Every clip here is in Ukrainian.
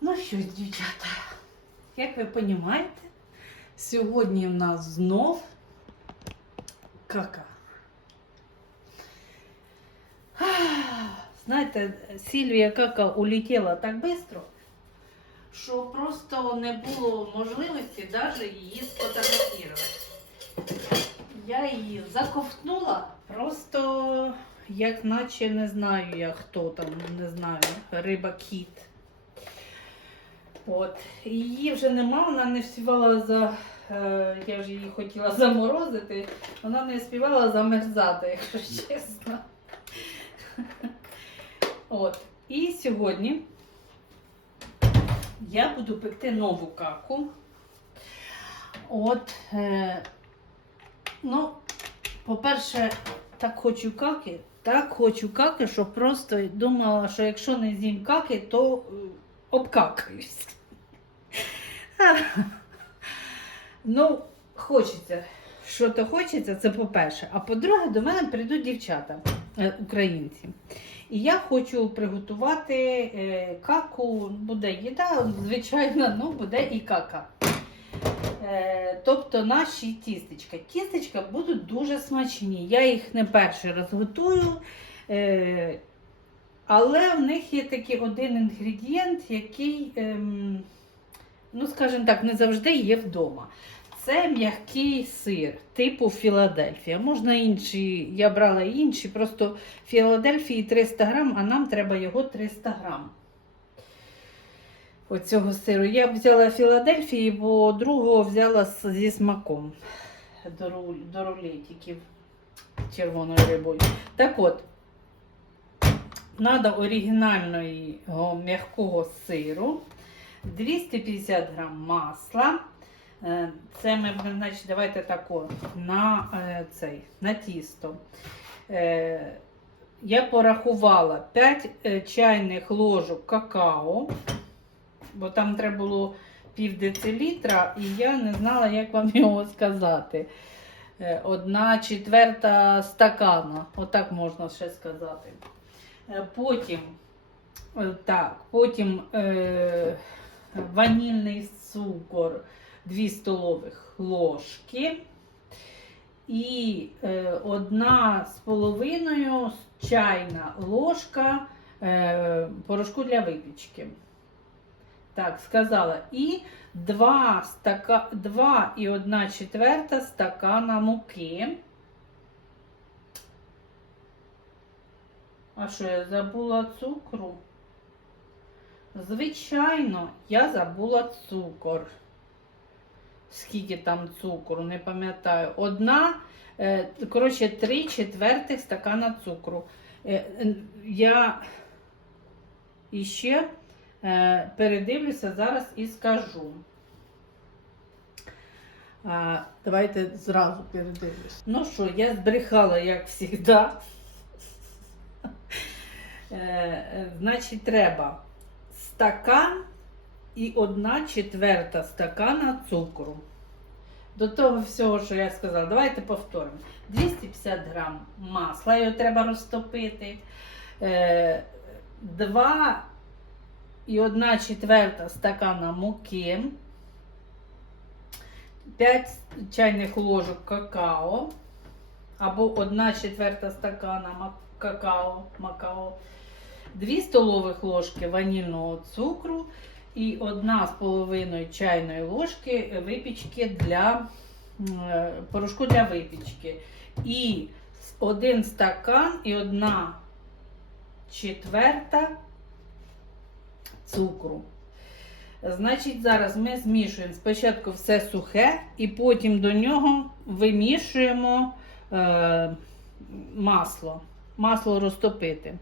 Ну що дівчата, як ви розумієте, сьогодні в нас знов кака. Знаєте, Сільвія кака улетіла так швидко, що просто не було можливості навіть її сфотографувати. Я її заковтнула, просто як наче не знаю я хто там, не знаю, риба кіт. От. Її вже нема, вона не встигала за. е, я вже її хотіла заморозити, вона не співала замерзати, якщо чесно. От. І сьогодні я буду пекти нову каку. От, е, ну, по-перше, так хочу каки, так хочу каки, що просто думала, що якщо не з'їм каки, то е, обкакаюсь. Ну, хочеться. Що то хочеться, це по-перше. А по-друге, до мене прийдуть дівчата, е, українці. І я хочу приготувати е, каку, буде їда, звичайно, ну буде і кака. Е, тобто наші тістечка. Тістечка будуть дуже смачні. Я їх не перший раз готую. Але в них є такий один інгредієнт, який, ем, ну, скажімо так, не завжди є вдома. Це м'який сир, типу Філадельфія. Можна інші, я брала інші, просто Філадельфії 300 грам, а нам треба його 300 грам. Оцього сиру. Я взяла Філадельфії, бо другого взяла зі смаком до рулетиків червоною рибою. Так от, треба оригінального м'якого сиру, 250 грам масла. Е, Це ми, значить, давайте тако на е, цей, на тісто. Е, Я порахувала 5 е, чайних ложок какао, бо там треба було пів децилітра, і я не знала, як вам його сказати. Одна четверта стакана, отак можна ще сказати. Потім, так, потім е, ванільний цукор 2 столових ложки. І е, одна з половиною чайна ложка е, порошку для випічки. Так, сказала. І 2, стака, 2 і 1 четверта стакана муки. А що, я забула цукру? Звичайно, я забула цукор. Скільки там цукру, не пам'ятаю. Одна, е, коротше, 3 четвертих стакана цукру. Е, е, Я іще передивлюся зараз і скажу. Давайте зразу передивлюся. Ну що, я збрехала, як завжди. Значить, треба стакан і одна четверта стакана цукру. До того всього, що я сказала, давайте повторимо. 250 грам масла, його треба розтопити. 2 і 1 четверта стакана муки. 5 чайних ложок какао. Або 1 четверта стакана какао, макао. 2 столових ложки ванільного цукру і одна з половиною чайної ложки випічки для е, порошку для випічки. І с- один стакан і одна четверта цукру. Значить, зараз ми змішуємо спочатку все сухе, і потім до нього вимішуємо е, масло. Масло розтопити.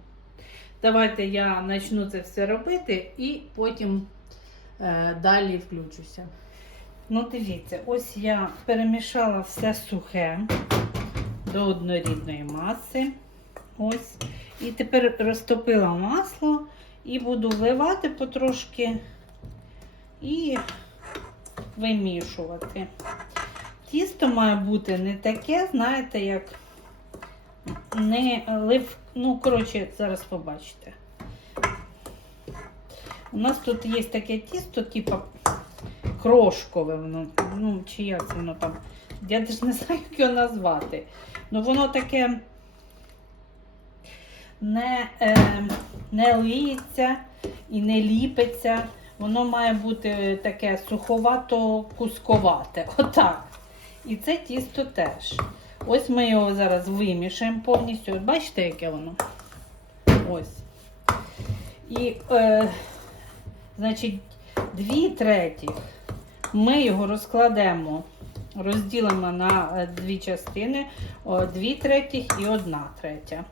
Давайте я почну це все робити і потім е, далі включуся. Ну, дивіться, ось я перемішала все сухе до однорідної маси. Ось. І тепер розтопила масло і буду вливати потрошки і вимішувати. Тісто має бути не таке, знаєте, як не лив. Ну, коротше, зараз побачите. У нас тут є таке тісто, типу крошкове, воно, ну, чи як воно там. Я навіть не знаю, як його назвати. Ну воно таке не, е, не ліється і не ліпиться. Воно має бути таке суховато-кусковате. Отак. І це тісто теж. Ось ми його зараз вимішаємо повністю. Бачите, яке воно? Ось. І, е, значить, дві треті ми його розкладемо, розділимо на е, дві частини, о, дві третіх і одна третя.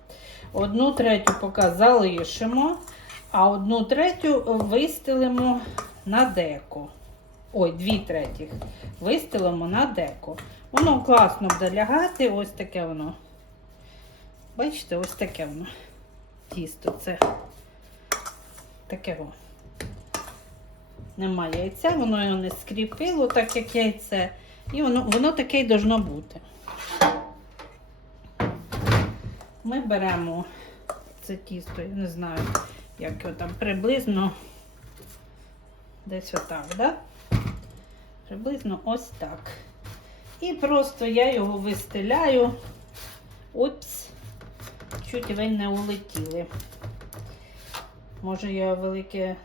Одну третю поки залишимо, а одну третю вистелимо на деко. Ой, дві третіх вистелимо на деко. Воно класно буде лягати, ось таке воно. Бачите, ось таке воно. Тісто це таке воно. Нема яйця, воно його не скріпило, так як яйце. І воно, воно таке й должно бути. Ми беремо це тісто, я не знаю, як його там приблизно десь отак, да? Приблизно ось так. І просто я його вистеляю. Опс, чуть ви не улетіли. Може я велике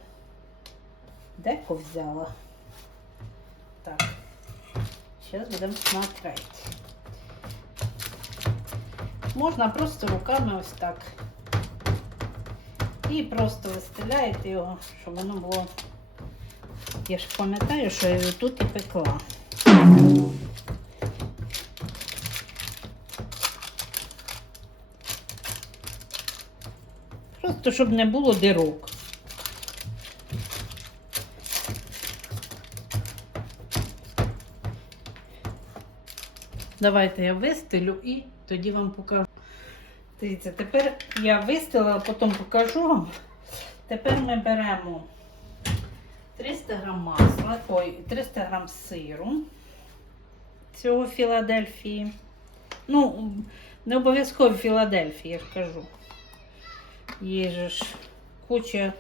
деко взяла. Так, зараз будемо смотрети. Можна просто руками ось так. І просто вистеляєте його, щоб воно було. Я ж пам'ятаю, що я тут і пекла. Просто щоб не було дирок. Давайте я вистелю і тоді вам покажу. Дивіться, тепер я вистелила, потім покажу вам. Тепер ми беремо 300 грам масла, ой, 300 грам сиру цього Філадельфії. Ну, не обов'язково Філадельфії, я ж кажу. Є ж куча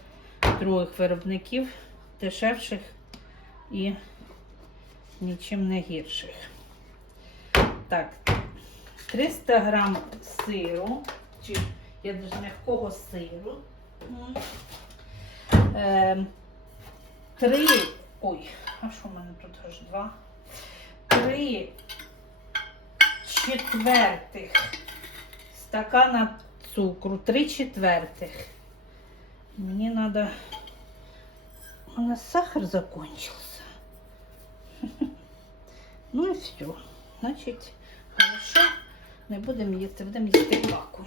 других виробників, дешевших і нічим не гірших. Так, 300 грам сиру, чи я навіть м'якого сиру. Три, ой, а що в мене тут аж два? Три четвертих стакана цукру, три четвертих. Мені треба... У нас сахар закончился. Ну і все. Значить, хорошо, не будемо їсти, будемо їсти каку.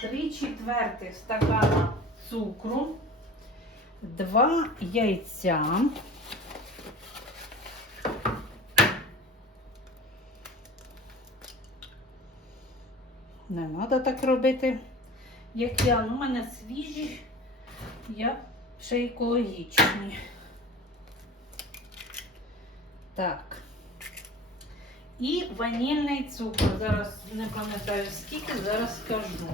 Три четвертих стакана цукру, два яйця. Не треба так робити, як я. Ну, у мене свіжі, я ще екологічні. Так. І ванільний цукор. Зараз не пам'ятаю скільки, зараз скажу.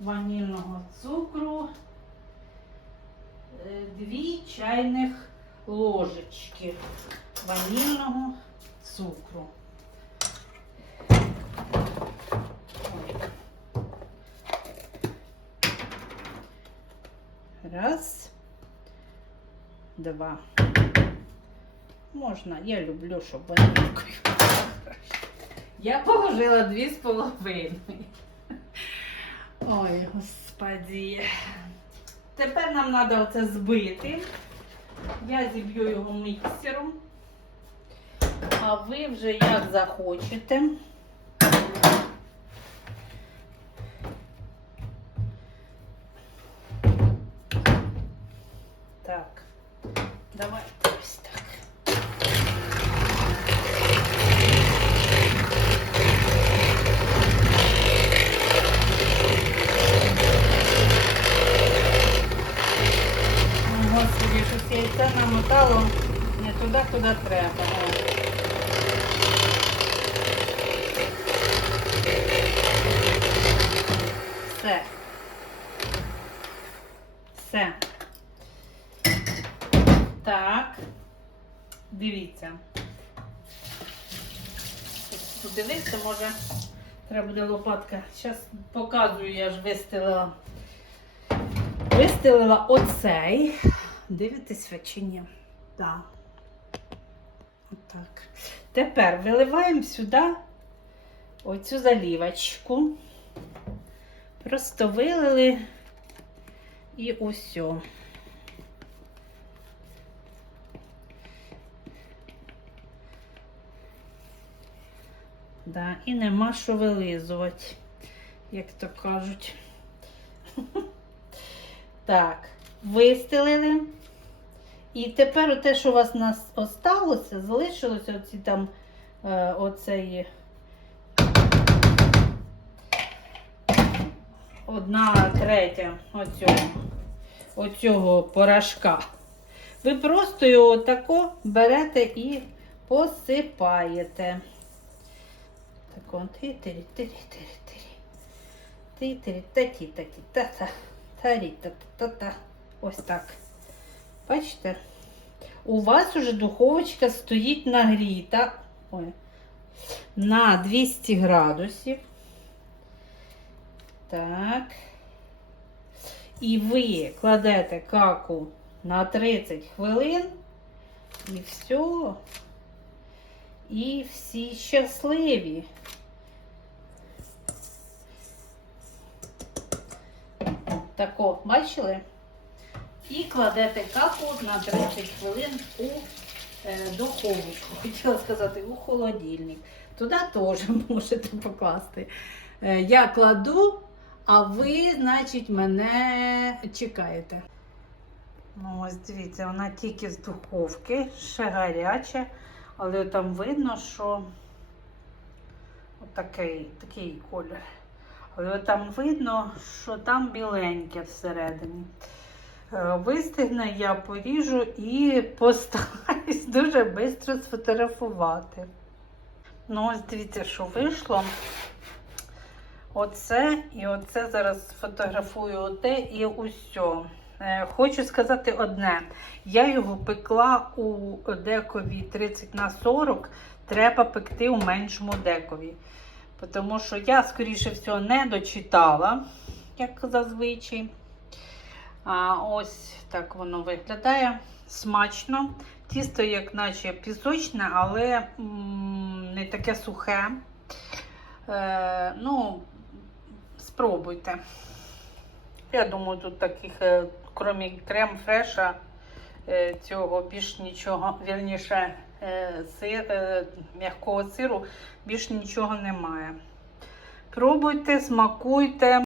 Ванільного цукру. Е, Дві чайних ложечки ванільного цукру. Раз, два. Можна, я люблю, щоб ванількою. Я положила дві з половиною. Ой, господі. Тепер нам треба оце збити. Я зіб'ю його міксером. А ви вже як захочете. Так, давайте ось так. туди, куди треба. Все. Все. Так, дивіться. Подивитися, може, треба буде лопатка. Зараз показую, я ж вистелила. Вистелила оцей. Дивитись Дивитесь, Так. Так. Тепер виливаємо сюди оцю залівочку. Просто вилили і усьо. Да, і нема що вилизувати, як то кажуть. Так, вистелили. І тепер те, що у вас нас осталося, залишилося оці там е, оцей одна третя оцього, оцього порошка. Ви просто його тако берете і посипаєте. Тако тирі тирі тирі тирі тирі таті таті та-та тарі та-та-та-та. Ось так. Бачите? У вас уже духовочка стоїть нагріта ой, на 200 градусів. Так. І ви кладете каку на 30 хвилин. І все. І всі щасливі. Тако, бачили? І кладете каку на 30 хвилин у е, духовочку. Хотіла сказати, у холодильник. Туди теж можете покласти. Е, я кладу, а ви, значить, мене чекаєте. Ну, ось дивіться, вона тільки з духовки, ще гаряча, але там видно, що такий, такий колір. Але там видно, що там біленьке всередині. Е, Вистигне, я поріжу і постараюсь дуже швидко сфотографувати. Ну, ось дивіться, що вийшло. Оце і оце зараз сфотографую оте і усьо. Е, Хочу сказати одне. Я його пекла у декові 30 на 40, треба пекти у меншому декові. Тому що я, скоріше всього, не дочитала, як зазвичай. А ось так воно виглядає смачно. Тісто, як наче пісочне, але не таке сухе. Е, ну, спробуйте. Я думаю, тут таких, е, крім крем фреша, е, цього більш нічого, вірніше, е, сир, м'якого сиру, більш нічого немає. Пробуйте, смакуйте.